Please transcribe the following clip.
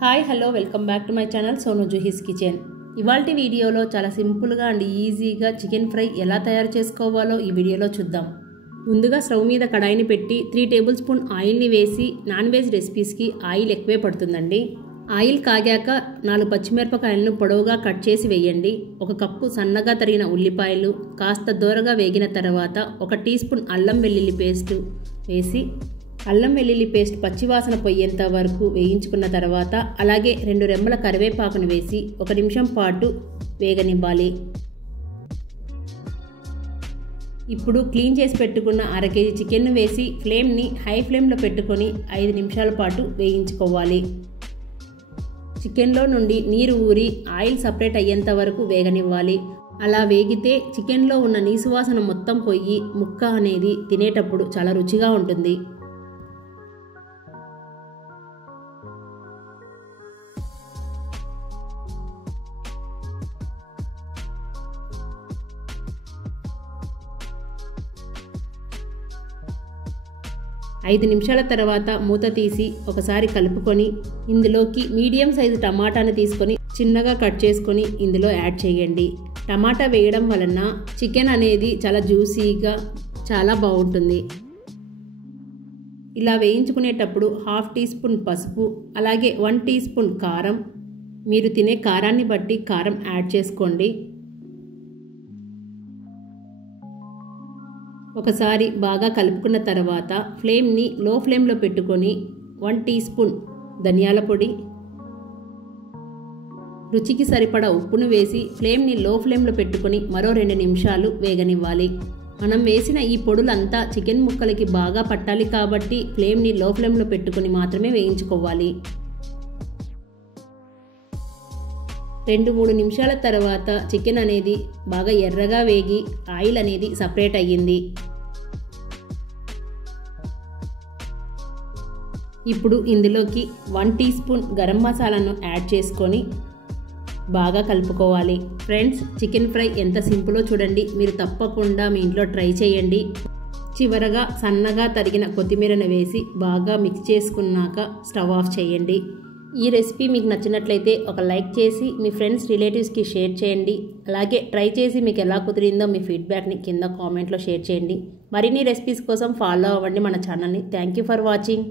Hi hello welcome back to my channel Sonu Juhi's kitchen. ఇవాల్టి వీడియోలో చాలా సింపుల్గా అండ్ ఈజీగా చికెన్ ఫ్రై ఎలా తయారు చేసుకోవాలో ఈ వీడియోలో చూద్దాం. ముందుగా స్టవ్ మీద కడాయిని పెట్టి 3 టేబుల్ స్పూన్ ఆయిల్ని వేసి నాన్ వెజ్ రెసిపీస్కి ఆయిల్ ఎక్కువే పడుతుందండి. ఆయిల్ కాగాక 4 పచ్చిమిరపకాయలను పొడవుగా కట్ చేసి వేయండి. 1 కప్పు సన్నగా తరిగిన ఉల్లిపాయలు కాస్త దూరగా వేగిన తర్వాత 1 టీ స్పూన్ అల్లం వెల్లుల్లి పేస్ట్ వేసి అల్లం వెల్లుల్లి పేస్ట్ పచ్చివాసన పోయేంత వరకు వేయించుకున్న తర్వాత అలాగే 2 రెమ్మల కరివేపాకును వేసి 1 నిమిషం పాటు వేగనివ్వాలి. ఇప్పుడు క్లీన్ చేసి పెట్టుకున్న 1/2 కేజీ చికెన్ను వేసి ఫ్లేమ్ని హై ఫ్లేమ్లో పెట్టుకొని 5 నిమిషాల పాటు వేయించుకోవాలి. చికెన్లో నుండి నీరు ఊరి ఆయిల్ సపరేట్ అయ్యేంత వరకు వేగనివ్వాలి. అలా వేగితే చికెన్లో ఉన్న నీసు వాసన మొత్తం పోయి ముక్క అనేది తినేటప్పుడు చాలా రుచిగా ఉంటుంది. ఐదు నిమిషాల తర్వాత మూత తీసి ఒకసారి కలుపుకొని ఇందులోకి మీడియం సైజు టమాటాను తీసుకొని చిన్నగా కట్ చేసుకొని ఇందులో యాడ్ చేయండి. టమాటా వేయడం వలన చికెన్ అనేది చాలా జ్యూసీగా చాలా బాగుంటుంది. ఇలా వేయించుకునేటప్పుడు 1/2 టీ స్పూన్ పసుపు అలాగే 1 టీ స్పూన్ కారం, మీరు తినే కారాన్ని బట్టి కారం యాడ్ చేసుకోండి. ఒకసారి బాగా కలుపుకున్న తర్వాత ఫ్లేమ్ని లో ఫ్లేమ్లో పెట్టుకొని 1 టీ స్పూన్ ధనియాల పొడి, రుచికి సరిపడా ఉప్పును వేసి ఫ్లేమ్ని లో ఫ్లేమ్లో పెట్టుకొని మరో 2 నిమిషాలు వేగనివ్వాలి. మనం వేసిన ఈ పొడులంతా చికెన్ ముక్కలకి బాగా పట్టాలి కాబట్టి ఫ్లేమ్ని లో ఫ్లేమ్లో పెట్టుకొని మాత్రమే వేయించుకోవాలి. 2-3 నిమిషాల తర్వాత చికెన్ అనేది బాగా ఎర్రగా వేగి ఆయిల్ అనేది సపరేట్ అయ్యింది. ఇప్పుడు ఇందులోకి 1 టీ స్పూన్ గరం మసాలాను యాడ్ చేసుకొని బాగా కలుపుకోవాలి. ఫ్రెండ్స్, చికెన్ ఫ్రై ఎంత సింపుల్లో చూడండి. మీరు తప్పకుండా మీ ఇంట్లో ట్రై చేయండి. చివరగా సన్నగా తరిగిన కొత్తిమీరను వేసి బాగా మిక్స్ చేసుకున్నాక స్టవ్ ఆఫ్ చేయండి. ఈ రెసిపీ మీకు నచ్చినట్లయితే ఒక లైక్ చేసి మీ ఫ్రెండ్స్ రిలేటివ్స్కి షేర్ చేయండి. అలాగే ట్రై చేసి మీకు ఎలా కుదిరిందో మీ ఫీడ్బ్యాక్ని కింద కామెంట్లో షేర్ చేయండి. మరిన్ని రెసిపీస్ కోసం ఫాలో అవ్వండి మన ఛానల్ని. Thank you for watching.